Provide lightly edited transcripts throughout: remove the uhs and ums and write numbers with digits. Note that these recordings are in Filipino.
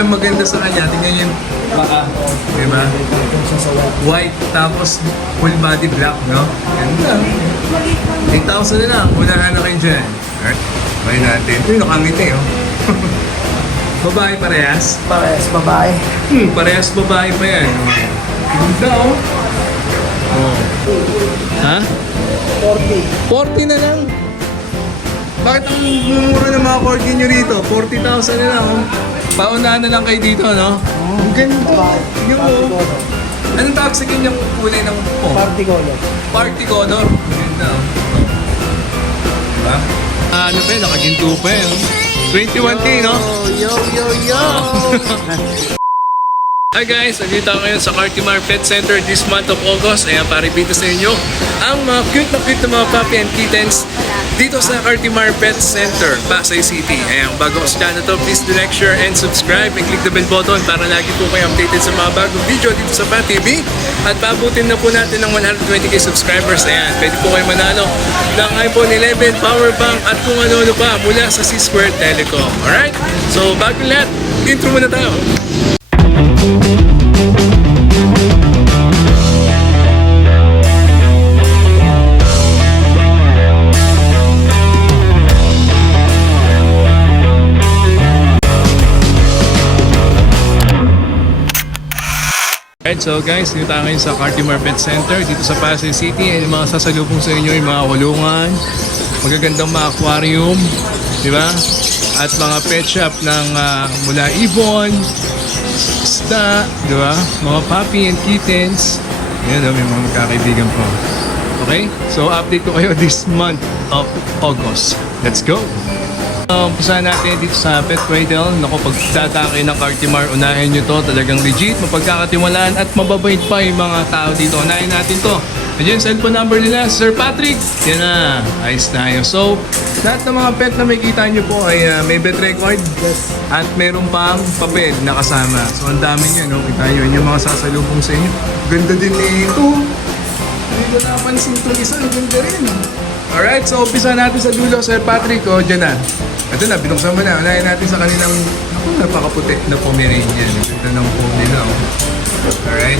Maganda sa kanya. Tingnan niyo yung baka. Diba? White, tapos full body black, no? Ganda. 8,000 na lang. Unahan na kayo dyan. Alright. Buy natin. Ito yung nakangiti, oh. Babae parehas? Parehas babae. Parehas babae pa yan. Ganda, oh. Oh. Ha? 40. 40 na lang. Bakit ang mumura ng mga corgi nyo rito? 40,000 na lang, oh. Paunahan na lang kayo dito, no? Ang ganda. Yung, oh. Anong tawag sa kanyang kulay ng Party color. Party color. Ganda, oh. Diba? Ano pa yun? Nakaginto pa yun. 21K, no? Yo. Hi guys! Nandito ako ngayon sa Cartimar Pet Center this month of August. Ayan, paripito sa inyo ang mga cute na mga puppy and kittens dito sa Cartimar Pet Center, Pasay City. Ayan, bago ka sa channel to, please do like, share, and subscribe and click the bell button para lagi po kayo updated sa mga bagong video dito sa Pat TV. At pabutin na po natin ng 120k subscribers. Ayan, pwede po kayo manalo ng iPhone 11 power bank at kung ano-ano pa mula sa C-Squared Telecom. Alright? So, bago lahat, intro muna tayo. Alright, so guys, dito tayo ngayon sa Cartimar Pet Center dito sa Pasay City. And yung mga sasalubong sa inyo, yung mga kulungan, magagandang mga aquarium, di ba? At mga pet shop ng mula ibon, isda, di ba? Mga puppy and kittens. Ayan, may mga magkakaibigan po. Okay? So, update ko kayo this month of August. Let's go! Umpisahan natin dito sa Pet Cradle. Naku, pag tatake ng Cartimar, unahin nyo to. Talagang legit, mapagkakatiwalaan at mababait pa yung mga tao dito. Unahin natin to. Nandiyan yung cellphone number nila, Sir Patrick. Yan na, ayos na yun. So, lahat ng mga pet na makikita nyo po ay may vet record. Yes. At meron pang papel na kasama. So, ang dami nyo, no? Kita nyo, yun yung mga sasalubong sa inyo. Ganda din ito. Hindi ko napansin itong isa. Ang ganda rin. Alright, so umpisa natin sa dulo, Sir Patrick. O, dyan na. Ito na, binuksan mo na. Unahin natin sa kanilang, napakaputi na Pomeranian. Ganda ng po nila. Oh. Alright.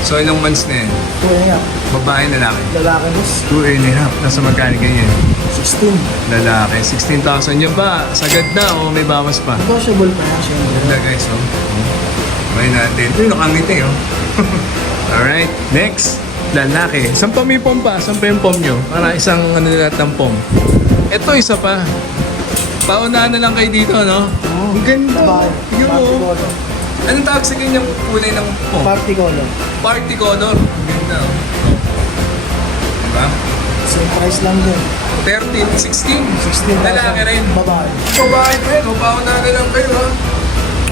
So, ilang months na yan? 2 and a half. Babae, lalaki? Lalaki boss. 2 and a half. Nasa magkano ganyan? 16. Lalaki. 16,000 yan ba? Sagad na o may bawas pa? Negotiable pa yan siya. Ganda guys, oh. Buy natin. Ito yung nakangiti, oh. Alright. Next. Lalaki. Saan pa may pom pa? Saan pa yung pom nyo? Para isang ano nila ng pom. Ito isa pa. Paunahan na lang kayo dito, no? Oh. Ang ganda. Babae. Yung, Party oh. color. Anong tawag sa kanyang kulay ng pom? Party color. Party color. Ang ganda, oh. Diba? Same price lang din. 13, 16. 16,000. Lalaki rin. Babae. Babae pa yun, paunahan na lang kayo, ha?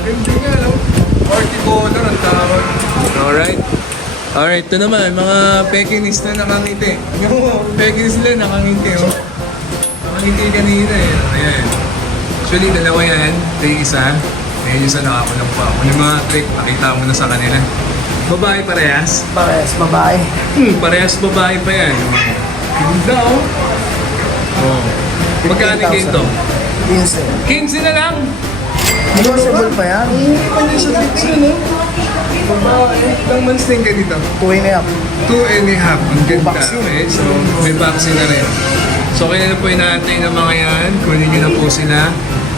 Ganda nga, no? Party color ang tawag. Alright. Alright, ito naman, mga Pekinis na nakangiti. Yung Pekinis nila nakangiti, oh. Nakangiti kanina, eh. Ayan. Actually, dalawa yan. Ito yung isa. Ayan yung isa nakakulang pa ako. Yung mga trick, nakita mo na sa kanila. Babae parehas? Parehas babae. Parehas babae pa yan. Ganda, oh. Oh. Magkano ginto? 15. 15 na lang. Negotiable pa yan. Ano siya dito, no? Babae. Ilang months din ka dito? 2 and a half. 2 and a half. Ang ganda. Vaccine. Okay, so may vaccine na rin. So kaya na po inaantay ng mga yan. Kunin nyo na po sila.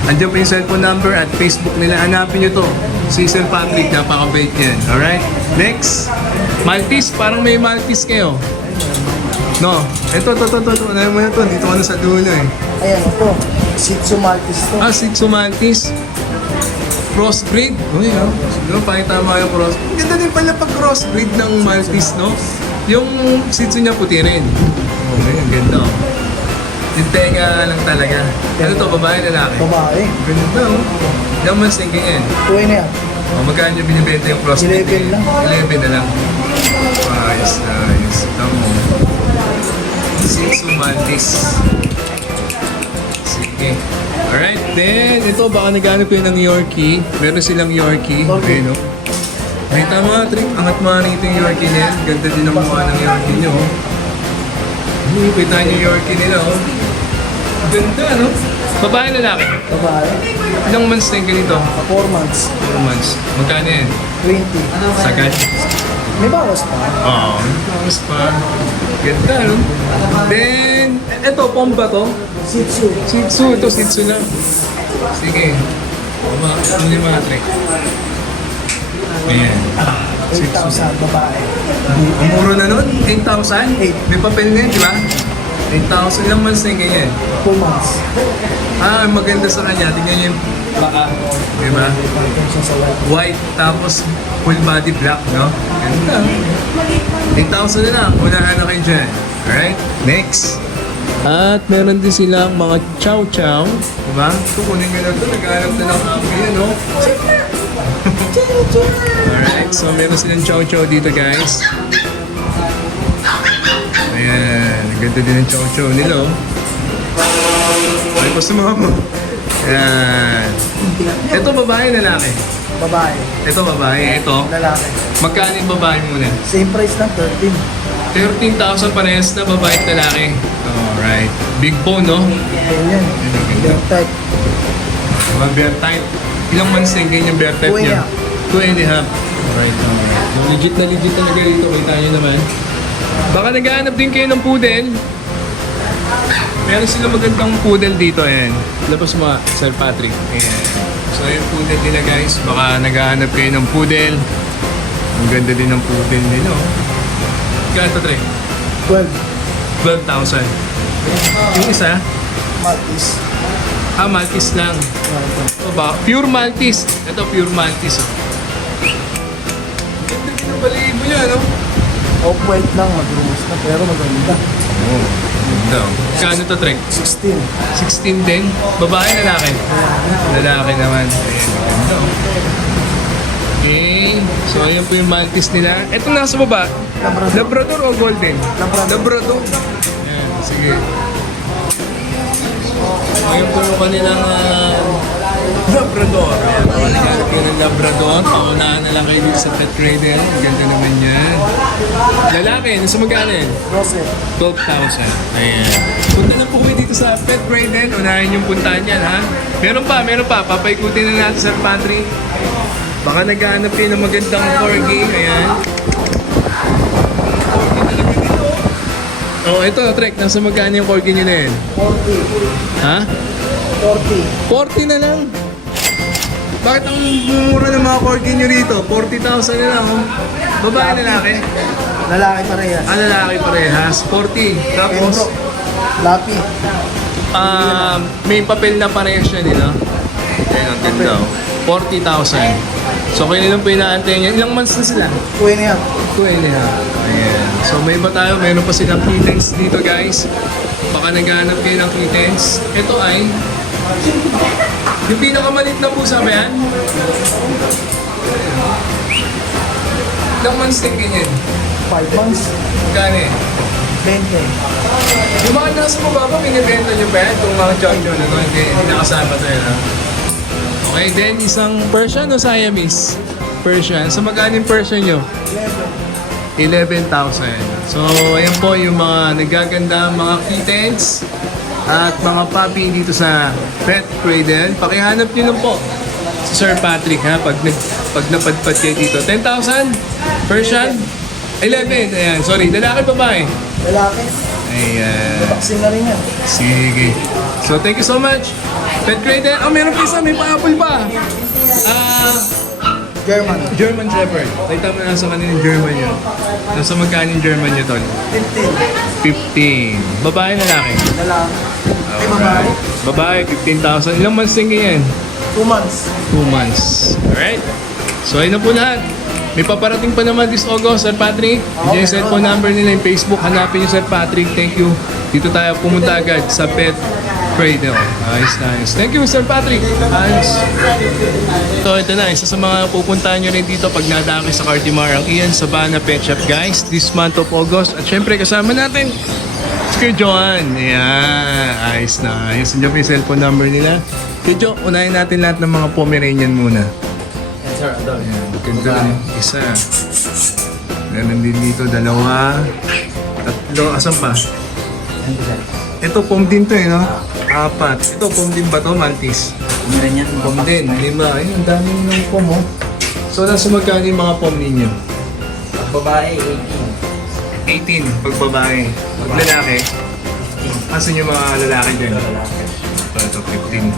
Andiyan po yung cellphone number at Facebook nila. Hanapin nyo to. Si Sir Patrick, napakabait yan. Alright? Next. Maltese. Parang may Maltese kayo. No. Ito. Unahin mo na to. Dito ka na sa dulo eh. Ayan ito. Shih Tzu Maltese to. Shih Tzu Maltese. Crossbreed. Uy, oh. Siguro pakita mo yung cross. Ganda din pala pag crossbreed ng Maltese, no? Yung Shih Tzu niya puti rin. Okay, ang ganda, oh. Yung tenga lang talaga. Ano to, babae, lalaki? Babae. Ganda, oh. Ilang months thinking yan? 2 and a half. Oh, magkano yung binibenta yung crossbreed? 11 lang. 11 na lang. Ayos. Tama. Shih Tzu Maltese. Sige. Alright, then ito baka naghanap kayo ng Yorkie. Meron silang Yorkie. Okay, no? Ay, tama, Trick. Angat mga rito yung Yorkie nila. Ganda din ang mukha ng Yorkie nyo, oh. Kita nyo yung Yorkie nila, oh. Ganda, no? Babae, lalaki. Babae. Ilang months na yung ganito? 4 months. 4 months. Magkano yan? 20. Sagad? May bawas pa. Oo. Tapos pa. Ganda, no? Then, eto, pom ba to? Shih Tzu. Shih Tzu. Ito, Shih Tzu lang. Sige. Ano yung mga trick? Ayan. 8,000 babae. Ang mura na nun? 8,000? May papel na yun, di ba? 8,000 lang months na yung ganyan. 2 months. Ah, maganda sa kanya. Tingnan niyo yung baka. Di ba? Siya sa white. White, tapos full body black, no? Ganda. 8,000 na lang. Unahan na kayo dyan. Alright? Next. At meron din silang mga chow-chow. Diba? Ito, kunin nyo na ito. Naghahanap na ng kami yan, no? Alright, so meron silang chow-chow dito, guys. Ayan, ang ganda din ng chow-chow nila, oh. Ay, gusto mo. Ayan. Ito, babae, lalaki. Babae. Ito, babae. Ito. Lalaki. Magkano yung babae muna? Same price lang, 13. 13,000 parehas na babae at lalaki. Alright. Big bone, no? Ganyan. Bear type. Mga bear type. Ilang months na yung ganyan bear type 2 and a niya? half. 2 and a half. Alright. So, legit talaga dito. Kita nyo naman. Baka naghahanap din kayo ng poodle. Meron silang magandang poodle dito. Ayan. Labas mo, Sir Patrick. Ayan. So, yung poodle nila, guys. Baka naghahanap kayo ng poodle. Ang ganda din ng poodle nila. Oh. Gano'n, Tre? 12. 12,000. Yung isa, Maltese. Maltese lang. Ito ba? Pure Maltese. Ito, pure Maltese. Oh. Ganda din ang balibo niya, no? Off-white lang, mag-rumos na, pero maganda. Oo. Ganda. Oh. Kano to, Trek? 16. 16 din. Babae, lalaki? Lalaki naman. Ayan, ganda. Oh. Okay. So, ayan po yung Maltese nila. Ito nasa baba. Labrador. Labrador o Golden? Labrador. Labrador. Ayan, sige. Ngayon po yung kanilang Labrador. Ayan, naghanap kayo ng Labrador. Paunahan na lang kayo dito sa Pet Cradle. Ang ganda naman yan. Lalaki, nasa magkano yan? 12. 12,000. Ayan. Punta lang po kayo dito sa Pet Cradle. Unahin yung puntahan yan, ha? Meron pa. Papaikutin na natin, Sir Patrick. Baka naghahanap kayo ng magandang corgi. Ayan. Corgi talaga dito. Oh, ito, Trek. Nasa magkano yung corgi nyo na yan? 40. Ha? 40. 40 na lang. Bakit ang mura ng mga corgi nyo rito? 40,000 na lang, oh. Babae, lalaki? Lalaki parehas. Lalaki parehas. 40. Tapos, Entro. Lapi. may papel na parehas siya nila. Ayan, ang ganda, oh. 40,000. So, kayo lang po inaantay niya. Ilang months na sila? 2 and a half. 2 and a half. Ayan. So, may iba tayo. Meron pa silang kittens dito, guys. Baka naghahanap kayo ng kittens. Ito ay yung pinakamalit na pusa ba yan? Ilang months din ganyan? 5 months. Magkano eh? 20. Yung mga nasa baba, binibenta nyo ba yan? Itong mga junction na hindi nakasama tayo na. Okay, then isang Persian o Siamese? Persian. So magkano yung Persian nyo? 11,000. So, ayan po yung mga nagaganda mga kittens at mga puppy dito sa Pet Cradle. Pakihanap nyo lang po si Sir Patrick, ha? Pag napadpad kayo dito. 10,000? Persian? 11. Ayan, sorry. Lalaki, babae? Lalaki. Ayan. Vaccine na rin yan. Sige. So, thank you so much. Pet Cradle. Oh, meron pa isa. May pa-apple pa. German. German Shepherd. Nakita mo na sa kanina yung German yun. Nasa magkano yung German nyo, Tol? 15. 15. Babae, lalaki? Lalaki. Ay, babae. Babae, 15,000. Ilang months din ganyan? 2 months. 2 months. Alright? So, ayun na po lahat. May paparating pa naman this August, Sir Patrick. Yung cellphone number nila, yung Facebook. Hanapin niyo, Sir Patrick. Thank you. Dito tayo pumunta agad sa Pet Cradle. Nice. Thank you, Sir Patrick. Nice. So, ito na. Isa sa mga pupuntahan nyo rin dito pag nadaki sa Cartimar ang Ian Sabana Pet Shop, guys. This month of August. At syempre, kasama natin si Kuya Joan. Ayan. Ayos na. Ayos. Nandiyan po yung cellphone number nila. Kuya Jo, unahin natin lahat ng mga Pomeranian muna. Yes, sir. Ayan, ganda ng isa. Meron din dito, 2. 3. Asan pa? Ito, pom din to eh, no? 4. Ito, pom din ba to, Maltese? Meron yan. Pom din, 5. Ayun, ang dami ng pom, oh. So, nasa magkano yung mga pom ninyo? Pag babae, 18, pag babae. Pag lalaki, asan yung mga lalaki dyan? 18. Lalaki. Ito, 15.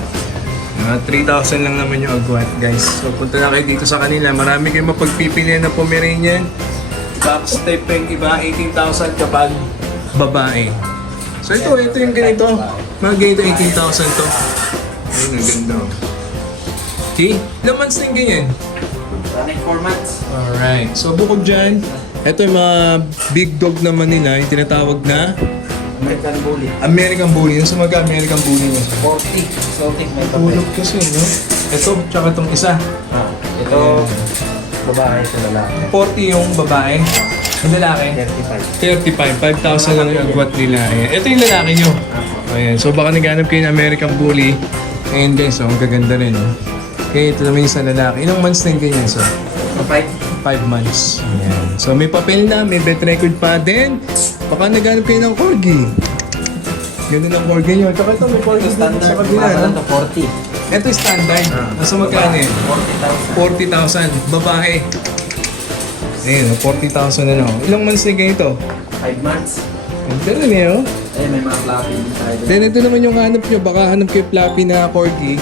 3,000 lang naman yung agwat, guys. So, punta na kayo dito sa kanila. Marami kayong mapagpipilian na Pomeranian. Box type pa yung iba, 18,000 kapag babae. So, ito yung ganito. Mga ganito, 18,000 to. Ayun, ang ganda. Okay? Ilang months na yung ganyan? Running 4 months. Alright. So, bukod dyan, ito yung mga big dog naman nila, yung tinatawag na American Bully. American Bully. Yung sa American Bully niya. 40. Exotic may Tulog papel. kasi, no? Ito, tsaka itong isa. Ito, babae sa lalaki. 40 yung babae. Yung lalaki? 35. 35. 5,000 lang yung agwat nila. Ayan. Ito yung lalaki nyo. Ayan. So baka naghanap kayo ng American Bully. Ayan guys, oh, ang gaganda rin. Oh. Okay, ito naman yung sa lalaki. Ilang months na yung ganyan, so? 5 months. Ayan. So may papel na, may vet record pa din. Baka naghanap kayo ng corgi. Ganun ang corgi nyo. Tsaka ito, may corgi Ito dito sa standard. kabila. Baka No? lang to 40. Ito yung standard. Nasa magkano yun? 40,000. 40,000. Babae. Ayun, 40,000 na lang. Ilang months na ganito? 5 months. Ang ganda niya, oh. Eh, may mga floppy inside. Then ito naman yung hanap nyo. Baka hanap kayo fluffy na corgi.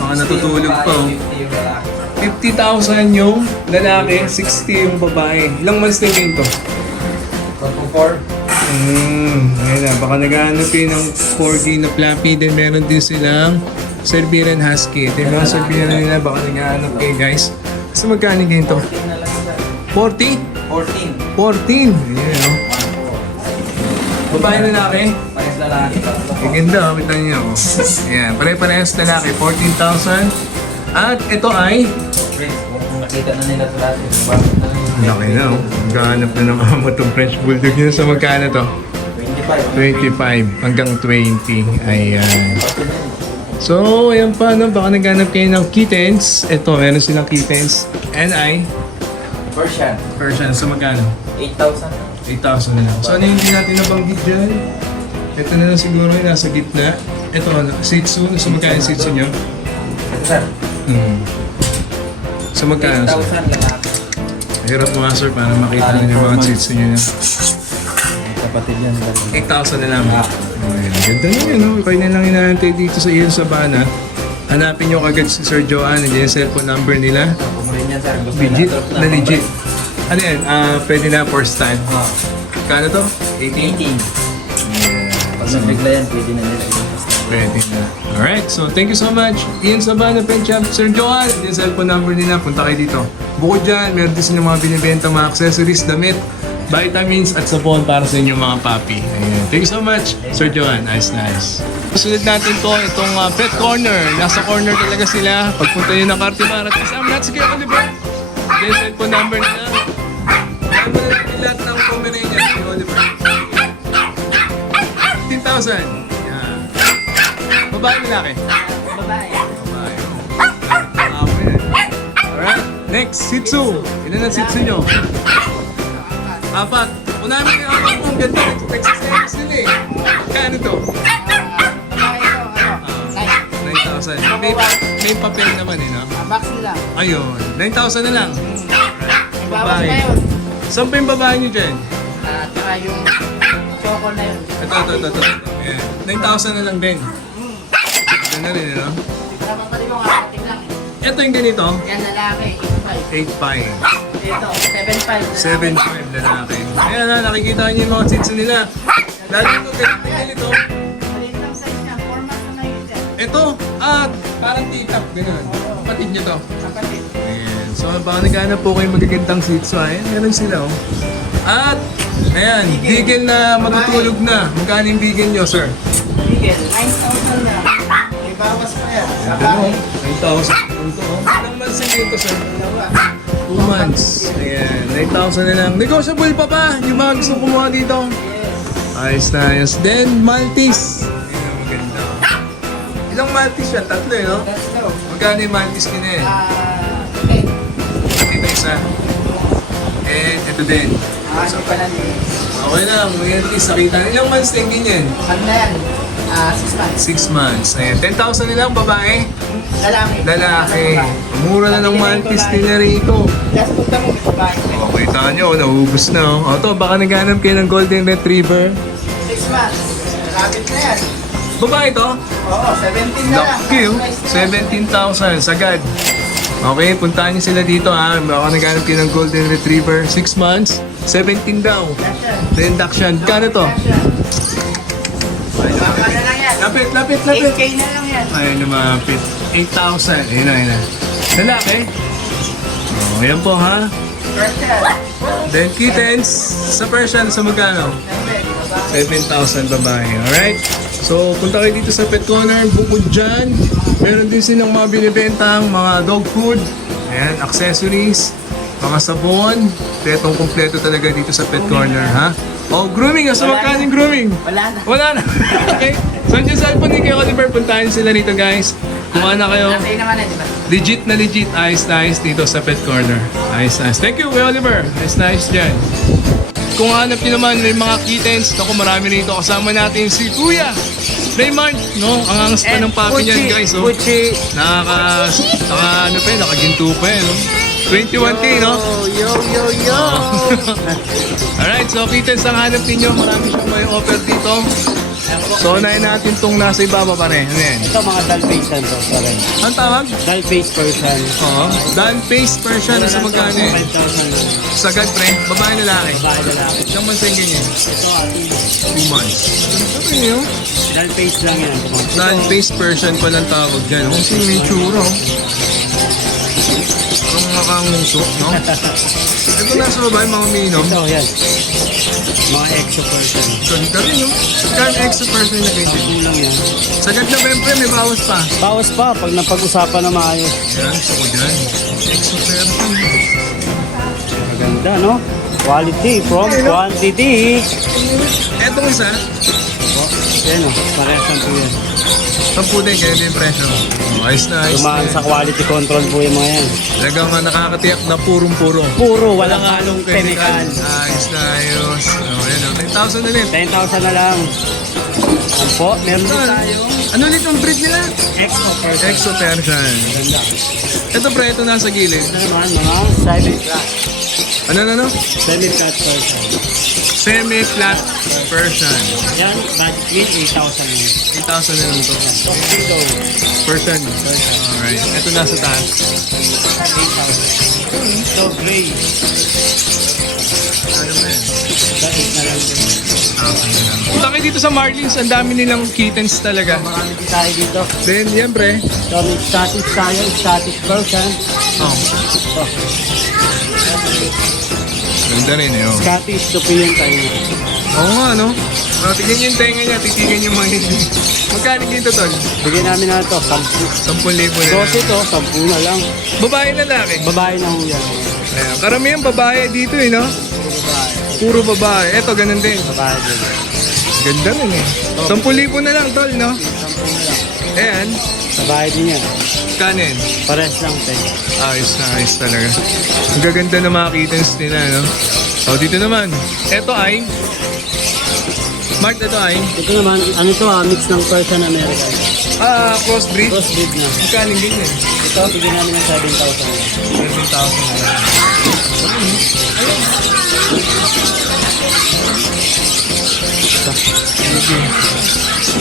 Baka natutulog pa, oh. 50 yung lalaki. 50,000 yung lalaki, 60 yung babae. Ilang months na ganito? 4. Ngayon na. Baka naghahanap kayo ng corgi na fluffy. Then meron din silang Siberian Husky. Ito yung mga Siberian nila. Baka naghahanap kayo, guys. Kasi magkano ganito? 14 na lang sir. 40? 14. 14. Ayan, oh. Babae na lalaki? Parehas lalaki. Ang ganda, oh. Kita niyo. Oh. Ayan, pare-parehas lalaki. 14,000. At ito ay... Friends, kung nakita na nila ito dati, bakit na lang? Laki na, oh. Magkahanap na ng amo itong French Bulldog nyo. Sa magkano to? 25. 25 hanggang 20. Ayan. So, ayan pa, no? Baka naghanap kayo ng kittens. Ito, meron silang kittens. NI, Persian, Persian. So, magkano? 8,000. 8,000 na lang. So, ano yung hindi natin nabanggit dyan? Ito na lang siguro yung nasa gitna. Ito, ano, Shih Tzu. So, magkano yung Shih Tzu nyo? Ito sir, So, magkano? 8,000 lalaki. Hirap mo nga, sir, para makita nyo yung mga Shih Tzu nyo. Kapatid yan. 8,000 na lang. Ayan, ganda na yun, no? Kayo na lang inaantay dito sa Ian Sabana. Hanapin nyo kagad si Sir Joanne. Nandiyan yung cellphone number nila. Kung rin yan sir, gusto Legit, nila, na legit. Ano yan? Pwede na for stand. Ah, Kano to? 18? 18. Pag nabigla yan, pwede na nila i-post. Pwede na. Alright, so thank you so much. Ian Sabana, Pet Shop, Sir Joanne. Yung cellphone number nila, punta kayo dito. Bukod dyan, meron din silang mga binibenta, mga accessories, damit, vitamins, at sabon para sa inyong mga papi. Ayan. Thank you so much, Sir Joanne. Nice. Susunod natin to, itong Pet Corner. Nasa corner talaga sila. Pagpunta nyo ng Cartimar at kasama natin si Kuya Oliver. Yung cellphone number nila. Alam mo na natin lahat ng Pomeranian, Kuya Oliver. 15,000. Yan. Babae lalaki? Babae. Babae. Amen. Alright. Next, Shih Tzu. Ilan ang Shih Tzu nyo? 4. Unahin mo yung apat mo. Ang ganda. Nagsiselos nila eh. Kano to? 9,000. May papel naman eh, no? Box nila. Ayun. 9,000 na lang. Ibawas na yun. Saan pa yung babae nyo dyan? Tsaka yung choco na yun. Ito. Ayan. 9,000 na lang din. Ito na rin, no? Para mapali mo nga, ating lang. Ito yung ganito. Yan lalaki, 8.5. 8.5. Ito, 7.5. 7.5 lalaki. Ayan na, nakikita niyo yung mga seats nila. Lalo ito, ganito. Maliit lang size niya, 4 months na nakikita. Ito, parang titap, gano'n. Kapatid niyo to. Kapatid. Ayan. So, baka naghanap po kayo magagandang seats. So, ayan, meron sila, oh. At, ayan, bigel na matutulog na. Magkano yung bigel niyo, sir? Bigel, 9,000 na. May bawas pa yan. Ano? 9,000. Ito, oh. Ilang months na dito, sir? 2 months. Ayan, 9,000 na lang. Negotiable pa ba? Yung mga gusto kumuha dito? Ayos na ayos. Then, Maltese. Ayan, ang maganda. Ilang Maltese yan? 3, eh, no? Let's go. Magkano yung Maltese nila eh? Okay. Ito isa. And ito din. Hindi pa lang eh. Okay lang, may at least nakita. Ilang months din ganyan? Saan na yan? 6 months. 6 months. Ayan, 10,000 nilang babae. Lalaki. Lalaki. Mura na ng mantis nila rito. Last punta mo, babae. Oh, kita nyo, naubos na. Oh, ito, baka naghanap kayo ng Golden Retriever. 6 months. Lapit na yan. Babae to? Oo, 17 na lang. Laki, oh. 17,000 sagad. Okay, puntahan niyo sila dito ha. Baka naghanap kayo ng Golden Retriever. 6 months, 17 daw. Reduction. Kano to? Baka na lang yan. Lapit. 8K na lang yan. Ayun, lumapit. 8,000. Ayun na. Lalaki. Oh, ayan po ha. Persian. Then kittens sa Persian sa magkano? 7,000 babae. Alright? So, punta kayo dito sa Pet Corner. Bukod dyan, meron din silang mga binibentang mga dog food. Ayan, accessories, mga sabon. Kompleto talaga dito sa Pet Corner, ha? Oh, grooming. So, magkano yung grooming? Wala na. Wala na. Okay? So, yung cellphone ni Kuya Oliver, puntahan sila rito, guys. Kumuha na kayo. Nasa'yo naman eh, di ba? Legit na legit. Ayos na ayos dito sa Pet Corner. Ayos na ayos. Thank you, Kuya Oliver. Ayos na ayos dyan. Kung hanap nyo naman, may mga kittens. Ako, marami rito. Kasama natin si Kuya Raymond. No? Ang angas pa ng papi niyan, guys. Oh. Puchi. Nakaginto pa eh. No? 21K, no? Yo. Alright, so kittens ang hanap ninyo. Marami siyang may offer dito. So, unahin natin itong nasa ibaba pa rin. Ano yan? Ito mga doll-face to. Sorry. Ang tawag? Doll-face person. Oo. Doll-face Persian. Sa magkano eh? 5,000. Sagad, pre. Babae lalaki. Babae lalaki. Ilang months yung ganyan? Ito 2 months. Ano yun? doll-face lang yan. Non-face Persian pa lang tawag dyan. Kung sino yung tsura, oh. Parang makanguso, no? Ito nasa babae, mga umiinom. Ito, yan. Mga exo person. Ganda rin, no? Kaya extra person na ganyan. Kulang yan. Sagad na ba may bawas pa? Bawas pa pag napag-usapan na maayos. Yan, gusto ko dyan. Extra person. Maganda, no? Quality from quantity. Etong isa, Oh, yan o. Parehas po yan. 10 din, kaya din yung presyo. Ayos na, ayos Tumaan na. sa quality control po yung mga yan. Talagang nakakatiyak na purong-puro. Puro, walang halong chemical. Ayos na, ayos. Oh, yan, 10,000 na din. 10,000 na lang. Yan po, meron din tayo. Ano ulit yung breed nila? Exo person. Exo Persian. Ganda. Ito pre, ito nasa gilid. Ito naman, mga semi-flat. Ano? Semi-flat person. Semi-flat Persian. Yan, budget mean 8,000 yun. 8,000 na lang ito. Top kilo, Persian. Alright. Ito nasa taas. 8,000. Ito, gray. Ano ba yan? Ito, 8 na lang din. 8,000 na lang. Punta kayo dito sa Marlins. Ang dami nilang kittens talaga. Marami din tayo dito. Then, yan pre. So, may static tayo, static person. Oh. Ito, Ganda rin eh. Oh. Scottish Superior tayo. Oo nga, no? Tignan niyo yung tenga niya, titigan niyo mga hindi. Magkano dito, Tol? Bigyan namin na ito, 10,000 10. na lang. 12 ito, 10 na lang. Babae lalaki. Babae na ho yan. Ayan. Karamihan babae dito eh, no? Babae. Puro babae. Eto, ganun din. Babae din. Ganda rin eh. 10,000 na lang, Tol, no? 10 na lang. Ayan. Babae din yan. Kanin. Pares lang, te. Ayos na, ayos talaga. Ang gaganda na mga kittens nila, no? O, dito naman. Eto ay... Mark, ito ay... Ito naman, ano to mix ng Persian American. Crossbreed. Crossbreed na. Kanin din eh. Ito, bigyan namin ng 7,000 lang. 7,000 na lang. Okay.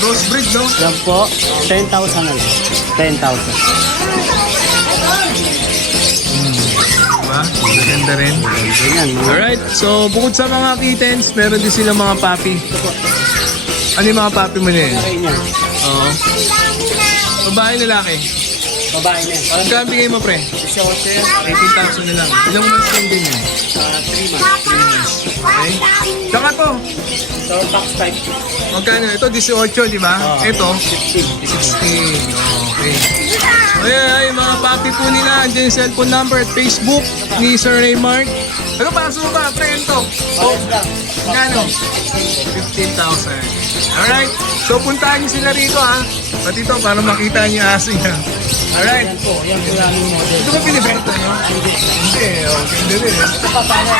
Crossbreed, no? Yan po, 10,000 na lang. 10,000. Diba? Maganda rin. Ganyan, mga Alright, so bukod sa mga kittens, meron din silang mga papi. Ano yung mga papi mo na yun? kain yan. Oo. Babae, lalaki. Babae na yan. Parang Magkano bigay mo, pre? 18,000 na lang. Ilang months lang din yun? 3 months. Okay? Saka to, So, tax type. magkano? Ito, 18, di ba? Ito, 15. 16. Okay. Ay, mga papi po nila. Andiyan yung cellphone number at Facebook ni Sir Raymart. Ano pa? Sumo ba? Prento. Pares lang. Magkano? 15,000. Alright. So, puntahan niyo sila rito, ha. Pati ito, para makita niyo yung aso niya. Alright. Yan po yung aming model. Ito ba pinibenta nyo? Hindi. Hindi rin. Ito pa paano?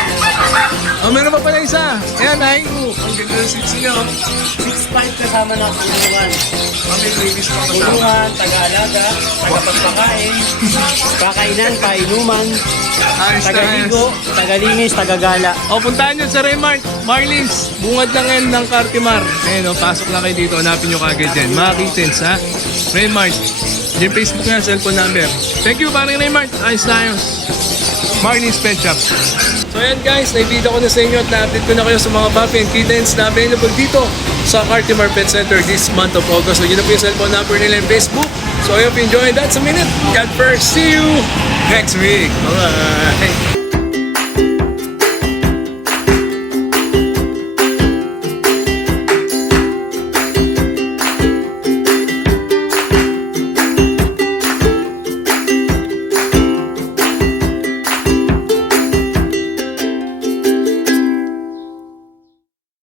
Oh, meron pa pala isa. Ayan, ay. Ang ganda ng seats nyo. 6.5 kasama na kulungan. May previous pa kasama. Kulungan, taga-alaga, taga-pagpakain, kakainan, kainuman, Ayos na ayos. taga-ligo, taga-linis, taga-gala. O, puntahan nyo sa Raymart. Marlins. Bungad lang yan ng Cartimar. Ayan, o, pasok lang kayo dito. Hanapin nyo kagad dyan. Mga kitens, ha? Raymart. Yung Facebook nga, cellphone number. Thank you, parang Raymart. Ayos na ayos. Marlins Pet Shop. So ayan guys, naibida ko na sa inyo at na-update ko na kayo sa mga puppy and kittens na available dito sa Cartimar Pet Center this month of August. So yun na po yung cellphone number nila yung Facebook. So I hope you enjoyed. That's a minute. God first. See you next week. Bye-bye.